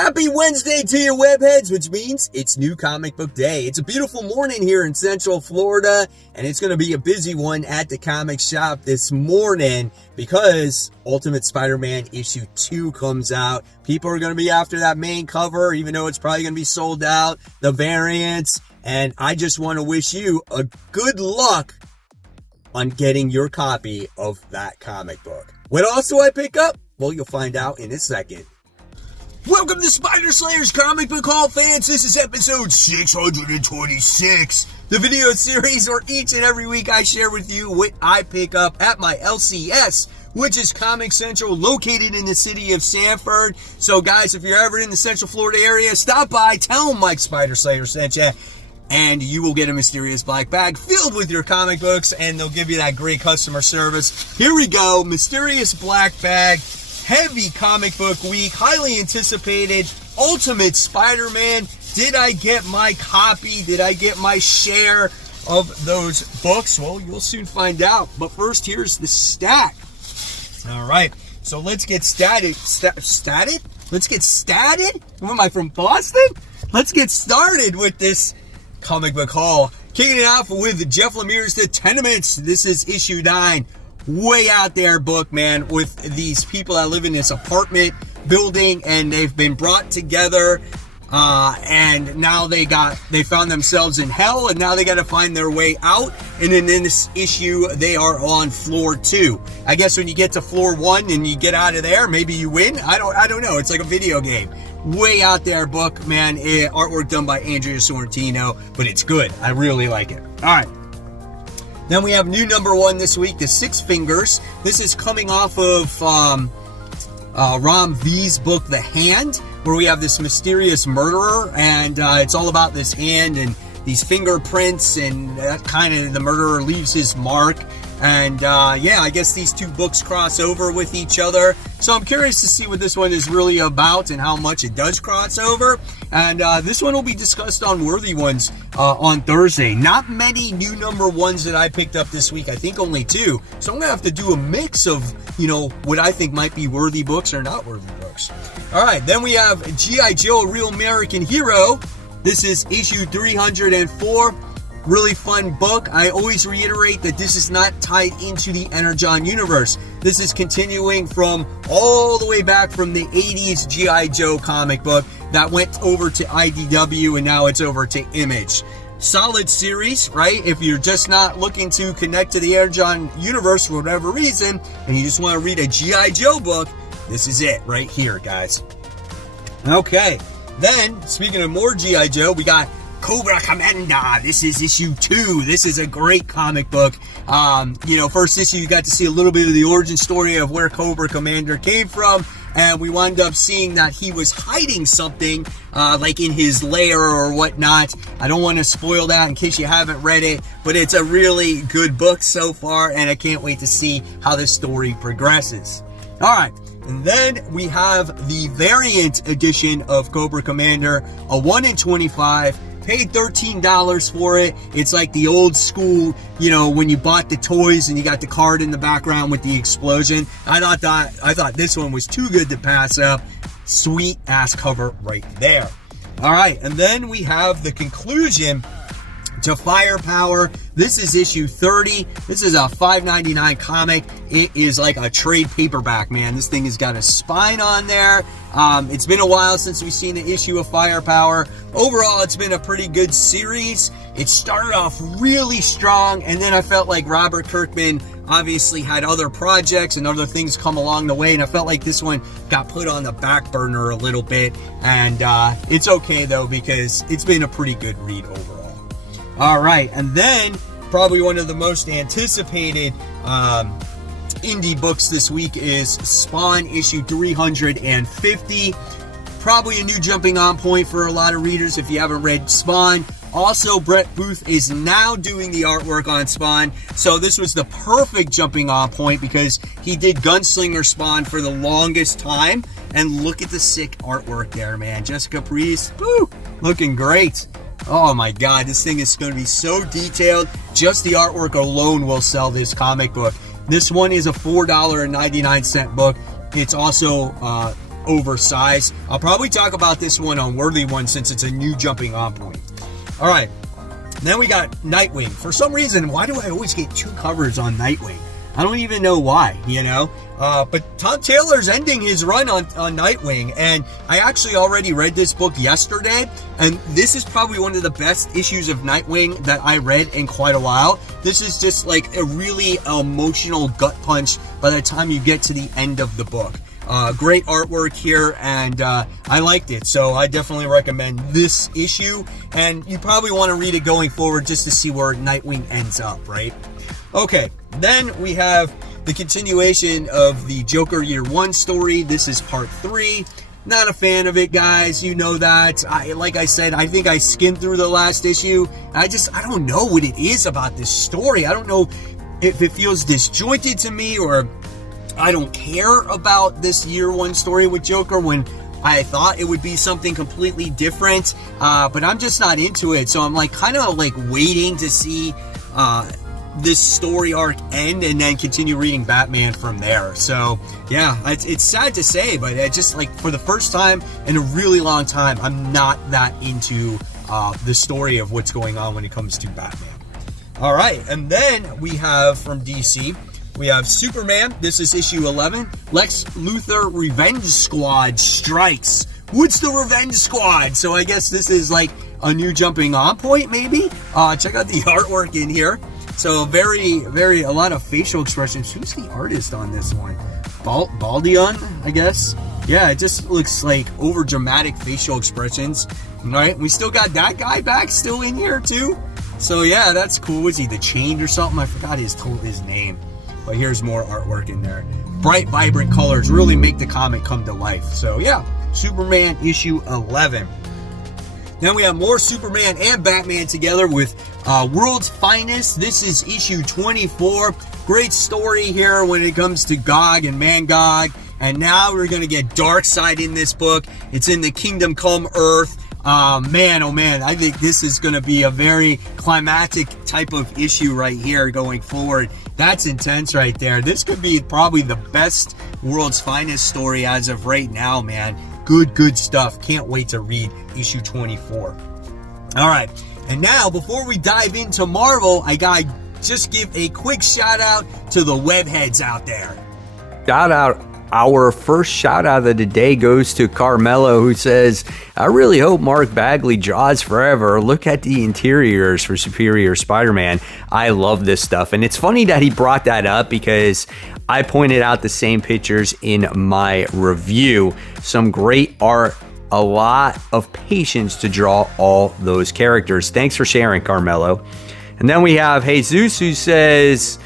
Happy Wednesday to you webheads, which means it's new comic book day. It's a beautiful morning here in Central Florida, and it's going to be a busy one at the comic shop this morning because Ultimate Spider-Man issue 2 comes out. People are going to be after that main cover, even though it's probably going to be sold out, the variants, and I just want to wish you a good luck on getting your copy of that comic book. What else do I pick up? Well, you'll find out in a second. Welcome to Spider Slayers Comic Book Haul, fans. This is episode 626, the video series where each and every week I share with you what I pick up at my LCS, which is Comic Central, located in the city of Sanford. So, guys, if you're ever in the Central Florida area, stop by, tell them Mike Spider Slayer sent you, and you will get a mysterious black bag filled with your comic books, and they'll give you that great customer service. Here we go, mysterious black bag. Heavy comic book week, highly anticipated, Ultimate Spider-Man. Did I get my copy? Did I get my share of those books? Well, you'll soon find out. But first, here's the stack. All right, so let's get started. Let's get started? Am I from Boston? Let's get started with this comic book haul. Kicking it off with Jeff Lemire's The Tenements. This is issue 9. Way out there book, man, with these people that live in this apartment building, and they've been brought together, and now they found themselves in hell, and now they got to find their way out. And then in this issue, they are on floor 2. I guess when you get to floor 1 and you get out of there, maybe you win. I don't know. It's like a video game. Way out there book, man. Artwork done by Andrea Sorrentino, but it's good. I really like it. All right. Then we have new number 1 this week, The Six Fingers. This is coming off of Ram V's book, The Hand, where we have this mysterious murderer, and it's all about this hand and these fingerprints, and that kind of, the murderer leaves his mark. And yeah, I guess these two books cross over with each other. So I'm curious to see what this one is really about and how much it does cross over. And this one will be discussed on Worthy Ones on Thursday. Not many new number 1s that I picked up this week. I think only 2. So I'm going to have to do a mix of, what I think might be worthy books or not worthy books. All right, then we have G.I. Joe, A Real American Hero. This is issue 304. Really fun book. I always reiterate that this is not tied into the Energon universe. This is continuing from all the way back from the 80s G.I. Joe comic book that went over to IDW, and now it's over to Image. Solid series, right? If you're just not looking to connect to the Energon universe for whatever reason, and you just want to read a G.I. Joe book, this is it right here, guys. Okay, then, speaking of more G.I. Joe, we got Cobra Commander. This is issue 2. This is a great comic book. First issue, you got to see a little bit of the origin story of where Cobra Commander came from, and we wound up seeing that he was hiding something, like in his lair or whatnot. I don't want to spoil that in case you haven't read it, but it's a really good book so far, and I can't wait to see how this story progresses. All right. And then we have the variant edition of Cobra Commander, a 1 in 25. Paid $13 for it. It's like the old school, when you bought the toys and you got the card in the background with the explosion. I thought this one was too good to pass up. Sweet ass cover right there. All right, and then we have the conclusion to Firepower. This is issue 30. This is a $5.99 comic. It is like a trade paperback, man. This thing has got a spine on there. It's been a while since we've seen an issue of Firepower. Overall, it's been a pretty good series. It started off really strong, and then I felt like Robert Kirkman obviously had other projects and other things come along the way, and I felt like this one got put on the back burner a little bit. And it's okay, though, because it's been a pretty good read overall. All right, and then probably one of the most anticipated indie books this week is Spawn issue 350. Probably a new jumping on point for a lot of readers if you haven't read Spawn. Also, Brett Booth is now doing the artwork on Spawn, so this was the perfect jumping on point because he did Gunslinger Spawn for the longest time. And look at the sick artwork there, man. Jessica Priest, woo, looking great. Oh my God, this thing is going to be so detailed. Just the artwork alone will sell this comic book. This one is a $4.99 book. It's also oversized. I'll probably talk about this one on Worthy One since it's a new jumping on point. All right, then we got Nightwing. For some reason, why do I always get 2 covers on Nightwing? I don't even know why, but Tom Taylor's ending his run on Nightwing, and I actually already read this book yesterday, and this is probably one of the best issues of Nightwing that I read in quite a while. This is just like a really emotional gut punch by the time you get to the end of the book. Great artwork here, and I liked it, so I definitely recommend this issue, and you probably want to read it going forward just to see where Nightwing ends up, right? Okay, then we have the continuation of the Joker Year 1 story. This is part 3. Not a fan of it, guys. You know that. Like I said, I think I skimmed through the last issue. I don't know what it is about this story. I don't know if it feels disjointed to me, or I don't care about this Year 1 story with Joker when I thought it would be something completely different. But I'm just not into it. So I'm kind of waiting to see this story arc end and then continue reading Batman from there. So yeah, it's sad to say, but it just for the first time in a really long time, I'm not that into the story of what's going on when it comes to Batman. All right, and then we have from DC, we have Superman. This is issue 11. Lex Luthor Revenge Squad strikes. What's the Revenge Squad? So I guess this is a new jumping on point, maybe. Check out the artwork in here. So a lot of facial expressions. Who's the artist on this one? Baldion, I guess. Yeah, it just looks like over dramatic facial expressions. All right, we still got that guy back still in here too. So yeah, that's cool. Was he the Chained or something? I forgot his name. But here's more artwork in there. Bright, vibrant colors really make the comic come to life. So yeah, Superman issue 11. Then we have more Superman and Batman together with World's Finest. This is issue 24. Great story here when it comes to Gog and Mangog. And now we're going to get Darkseid in this book. It's in the Kingdom Come Earth. Man, oh man, I think this is going to be a very climactic type of issue right here going forward. That's intense right there. This could be probably the best World's Finest story as of right now, man. Good stuff. Can't wait to read issue 24. All right. And now, before we dive into Marvel, I gotta just give a quick shout out to the webheads out there. Shout out. Our first shout out of the day goes to Carmelo, who says, I really hope Mark Bagley draws forever. Look at the interiors for Superior Spider-Man. I love this stuff. And it's funny that he brought that up because I pointed out the same pictures in my review. Some great art, a lot of patience to draw all those characters. Thanks for sharing, Carmelo. And then we have Jesus, who says,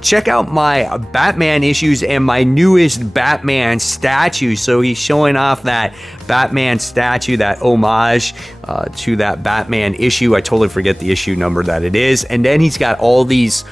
check out my Batman issues and my newest Batman statue. So he's showing off that Batman statue, that homage to that Batman issue. I totally forget the issue number that it is. And then he's got all these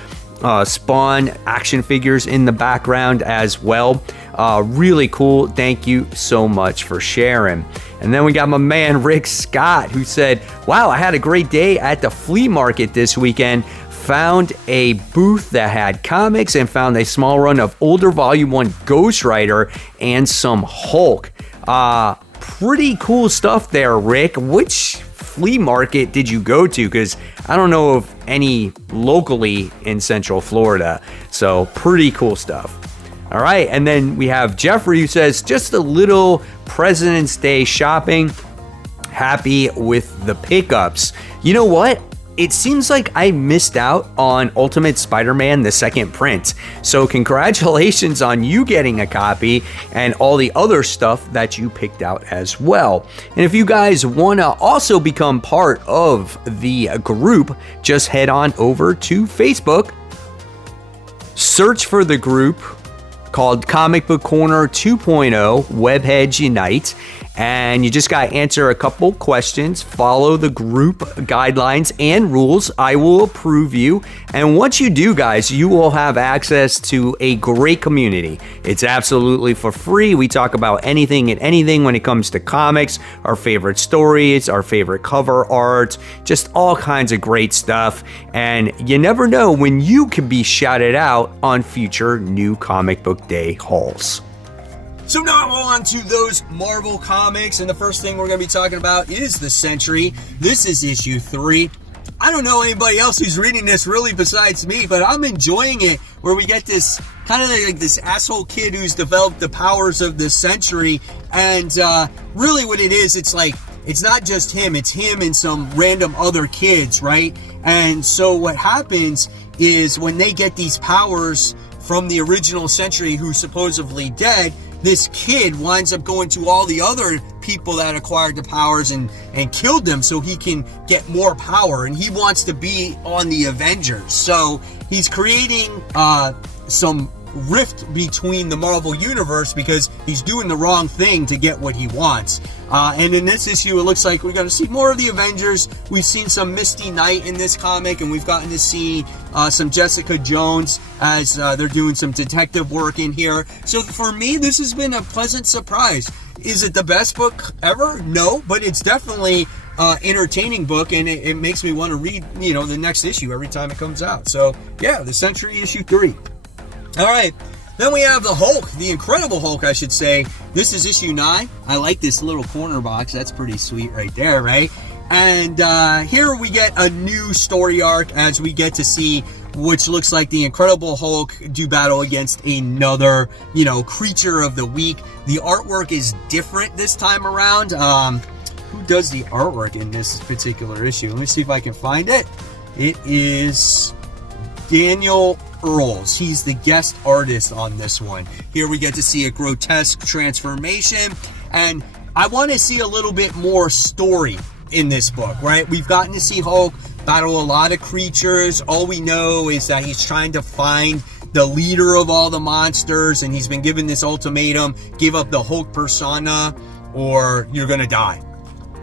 Spawn action figures in the background as well. Really cool. Thank you so much for sharing. And then we got my man Rick Scott, who said, wow, I had a great day at the flea market this weekend. Found a booth that had comics and found a small run of older Volume 1 Ghost Rider and some Hulk. Pretty cool stuff there, Rick. Which flea market did you go to? Because I don't know of any locally in Central Florida. So pretty cool stuff. All right, and then we have Jeffrey, who says, just a little President's Day shopping. Happy with the pickups. You know what? It seems like I missed out on Ultimate Spider-Man, the second print. So congratulations on you getting a copy and all the other stuff that you picked out as well. And if you guys want to also become part of the group, just head on over to Facebook. Search for the group called Comic Book Corner 2.0 Webheads Unite. And you just got to answer a couple questions, follow the group guidelines and rules. I will approve you. And once you do, guys, you will have access to a great community. It's absolutely for free. We talk about anything and anything when it comes to comics, our favorite stories, our favorite cover art, just all kinds of great stuff. And you never know when you could be shouted out on future New Comic Book Day hauls. So now on to those Marvel comics, and the first thing we're going to be talking about is the Sentry. This is issue 3. I don't know anybody else who's reading this really besides me, but I'm enjoying it, where we get this kind of like this asshole kid who's developed the powers of the Sentry, and really what it is, it's like, it's not just him, it's him and some random other kids, right? And so what happens is when they get these powers from the original Sentry who's supposedly dead, this kid winds up going to all the other people that acquired the powers and killed them so he can get more power, and he wants to be on the Avengers. So he's creating some rift between the Marvel Universe because he's doing the wrong thing to get what he wants. And in this issue, it looks like we're going to see more of the Avengers. We've seen some Misty Knight in this comic, and we've gotten to see some Jessica Jones as they're doing some detective work in here. So for me, this has been a pleasant surprise. Is it the best book ever? No, but it's definitely entertaining book, and it makes me want to read, the next issue every time it comes out. So yeah, the Sentry issue 3. All right, then we have the Hulk, the Incredible Hulk, I should say. This is issue 9. I like this little corner box. That's pretty sweet right there, right? And here we get a new story arc as we get to see which looks like the Incredible Hulk do battle against another, creature of the week. The artwork is different this time around. Who does the artwork in this particular issue? Let me see if I can find it. It is Daniel Earls. He's the guest artist on this one. Here we get to see a grotesque transformation, and I want to see a little bit more story in this book, right? We've gotten to see Hulk battle a lot of creatures. All we know is that he's trying to find the leader of all the monsters, and he's been given this ultimatum: give up the Hulk persona or you're gonna die.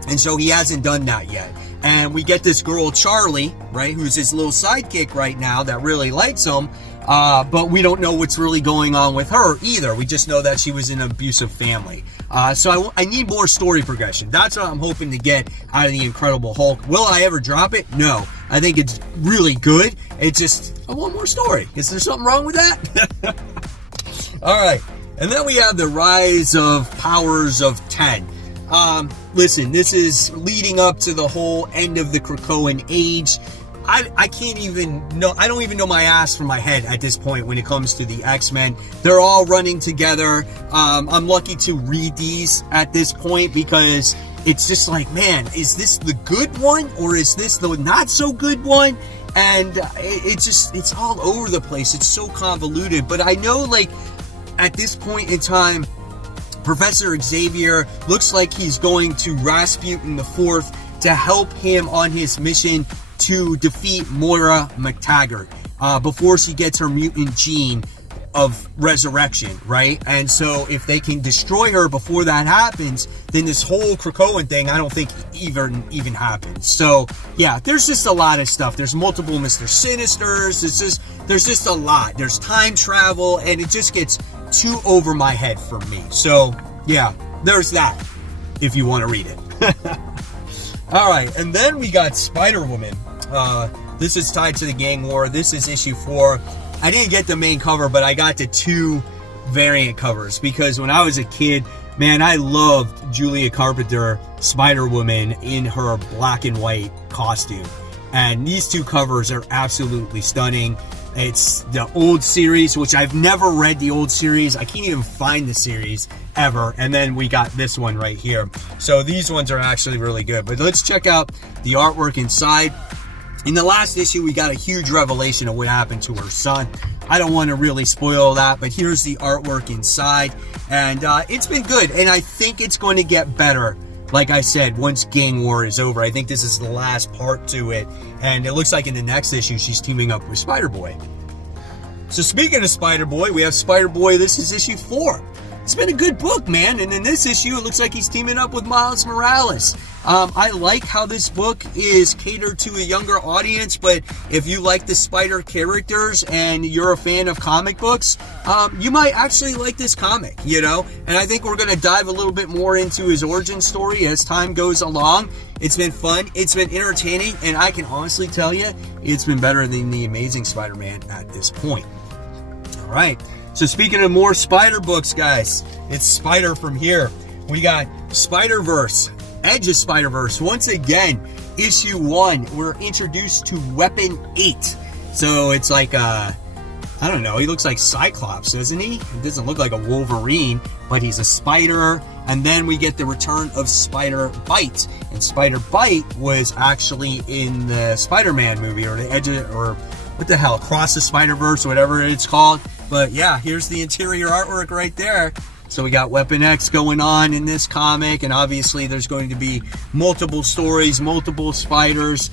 And so he hasn't done that yet. And we get this girl, Charlie, right, who's his little sidekick right now that really likes him, but we don't know what's really going on with her either. We just know that she was in an abusive family. So I need more story progression. That's what I'm hoping to get out of the Incredible Hulk. Will I ever drop it? No. I think it's really good. It's just, I want more story. Is there something wrong with that? All right. And then we have the Rise of Powers of 10. Listen, this is leading up to the whole end of the Krakoan age. I can't even know, I don't even know my ass from my head at this point when it comes to the X-Men. They're all running together. I'm lucky to read these at this point because it's just like, man, is this the good one or is this the not so good one? And it's all over the place. It's so convoluted, but I know, like, at this point in time, Professor Xavier looks like he's going to Rasputin the Fourth to help him on his mission to defeat Moira McTaggart before she gets her mutant gene of resurrection, right? And so if they can destroy her before that happens, then this whole Krakoan thing, I don't think even happens. So yeah, there's just a lot of stuff. There's multiple Mr. Sinisters. There's just a lot. There's time travel, and it just gets too over my head for me. So yeah, there's that if you want to read it. All right, and then we got Spider-Woman. This is tied to the gang war. This is issue 4. I didn't get the main cover, but I got the 2 variant covers because when I was a kid, man, I loved Julia Carpenter Spider-Woman in her black and white costume. And these 2 covers are absolutely stunning. It's the old series, which I've never read the old series. I can't even find the series ever. And then we got this one right here. So these ones are actually really good. But let's check out the artwork inside. In the last issue, we got a huge revelation of what happened to her son. I don't want to really spoil that, but here's the artwork inside. And it's been good. And I think it's going to get better. Like I said, once Gang War is over, I think this is the last part to it. And it looks like in the next issue, she's teaming up with Spider-Boy. So speaking of Spider-Boy, we have Spider-Boy. This is issue 4. It's been a good book, man. And in this issue, it looks like he's teaming up with Miles Morales. I like how this book is catered to a younger audience, but if you like the Spider characters and you're a fan of comic books, you might actually like this comic, you know? And I think we're going to dive a little bit more into his origin story as time goes along. It's been fun. It's been entertaining. And I can honestly tell you, it's been better than The Amazing Spider-Man at this point. All right. So speaking of more Spider books, guys, it's Spider from here. We got Spider-Verse, Edge of Spider-Verse. Once again, issue 1, we're introduced to Weapon 8. So it's like, I don't know, he looks like Cyclops, doesn't he? He doesn't look like a Wolverine, but he's a spider. And then we get the return of Spider-Bite. And Spider-Bite was actually in the Spider-Man movie, or the Edge of, or what the hell, Across the Spider-Verse, whatever it's called. But yeah, here's the interior artwork right there. So we got Weapon X going on in this comic, and obviously there's going to be multiple stories, multiple spiders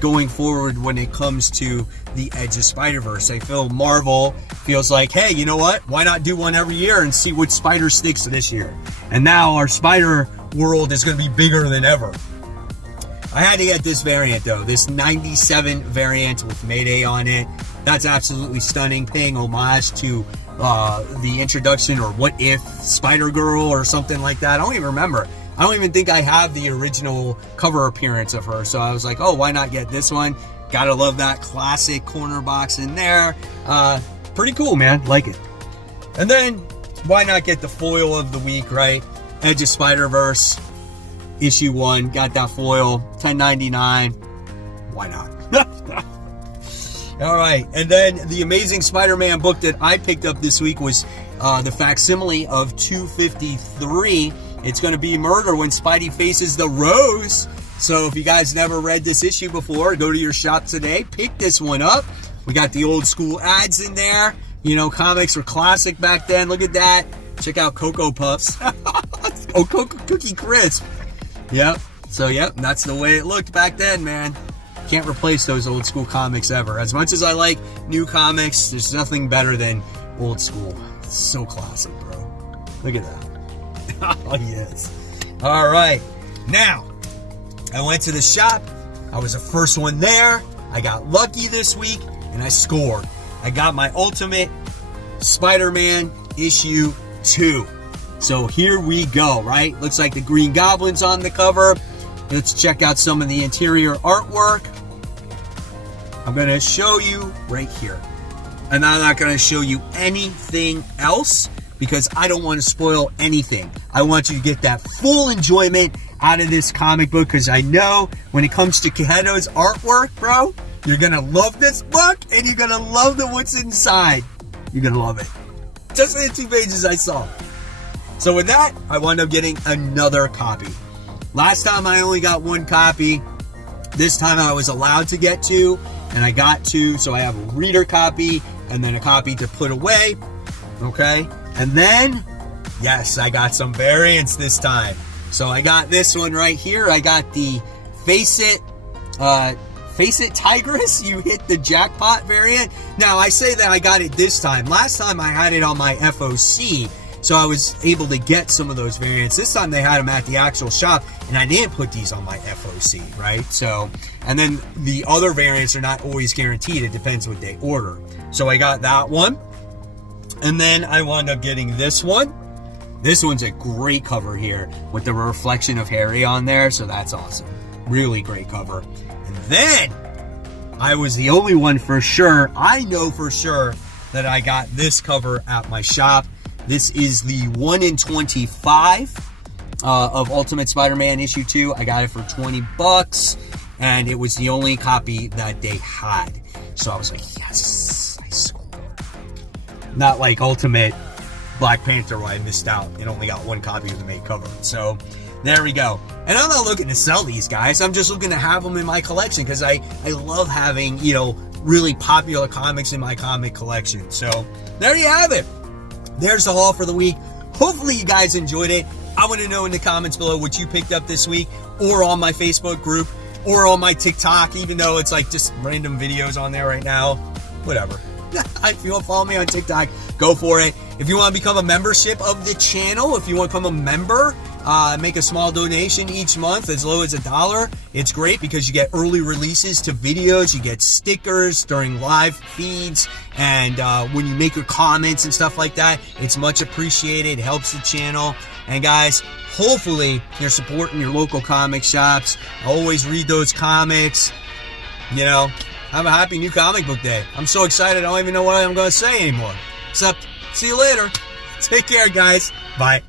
going forward when it comes to the Edge of Spider-Verse. I feel Marvel feels like, hey, you know what? Why not do one every year and see what spider sticks this year? And now our spider world is going to be bigger than ever. I had to get this variant though, this 97 variant with Mayday on it. That's absolutely stunning, paying homage to the introduction or What If Spider-Girl or something like that. I don't even remember. I don't even think I have the original cover appearance of her. So I was like, oh, why not get this one? Gotta love that classic corner box in there. Pretty cool, man. Like it. And then, why not get the foil of the week, right? Edge of Spider-Verse, issue 1. Got that foil, $10.99. Why not? All right, and then the Amazing Spider-Man book that I picked up this week was the facsimile of 253. It's going to be Murder When Spidey Faces the Rose. So if you guys never read this issue before, go to your shop today, pick this one up. We got the old school ads in there. You know, comics were classic back then. Look at that. Check out Cocoa Puffs. Oh, Cookie Crisp. Yep. So, yep, that's the way it looked back then, man. Can't replace those old school comics ever. As much as I like new comics, there's nothing better than old school. It's so classic, bro. Look at that. Oh, yes. All right. Now, I went to the shop. I was the first one there. I got lucky this week, and I scored. I got my Ultimate Spider-Man issue 2. So here we go, right? Looks like the Green Goblin's on the cover. Let's check out some of the interior artwork. I'm going to show you right here. And I'm not going to show you anything else because I don't want to spoil anything. I want you to get that full enjoyment out of this comic book because I know when it comes to Kahedo's artwork, bro, you're going to love this book and you're going to love what's inside. You're going to love it. Just in the 2 pages I saw. So with that, I wound up getting another copy. Last time I only got 1 copy. This time I was allowed to get 2, and I got 2, so I have a reader copy and then a copy to put away. Okay? And then, yes, I got some variants this time. So I got this one right here. I got the Face It Tigress, you hit the jackpot variant. Now, I say that I got it this time. Last time I had it on my FOC, so I was able to get some of those variants. This time they had them at the actual shop, and I didn't put these on my FOC, right? So, and then the other variants are not always guaranteed. It depends what they order. So I got that one. And then I wound up getting this one. This one's a great cover here with the reflection of Harry on there. So that's awesome. Really great cover. And then I was the only one for sure. I know for sure that I got this cover at my shop. This is the 1 in 25 of Ultimate Spider-Man issue 2. I got it for $20, and it was the only copy that they had. So I was like, yes, I scored. Not like Ultimate Black Panther where I missed out and only got 1 copy of the main cover. So there we go. And I'm not looking to sell these guys. I'm just looking to have them in my collection because I love having, you know, really popular comics in my comic collection. So there you have it. There's the haul for the week. Hopefully you guys enjoyed it. I want to know in the comments below what you picked up this week, or on my Facebook group, or on my TikTok, even though it's like just random videos on there right now. Whatever. If you want to follow me on TikTok, go for it. If you want to become a membership of the channel, if you want to become a member, make a small donation each month as low as $1. It's great because you get early releases to videos, you get stickers during live feeds, and when you make your comments and stuff like that, it's much appreciated. It helps the channel. And guys, hopefully you're supporting your local comic shops. Always read those comics. You know, have a happy new comic book day. I'm so excited I don't even know what I'm going to say anymore. Except, See you later. Take care, guys. Bye.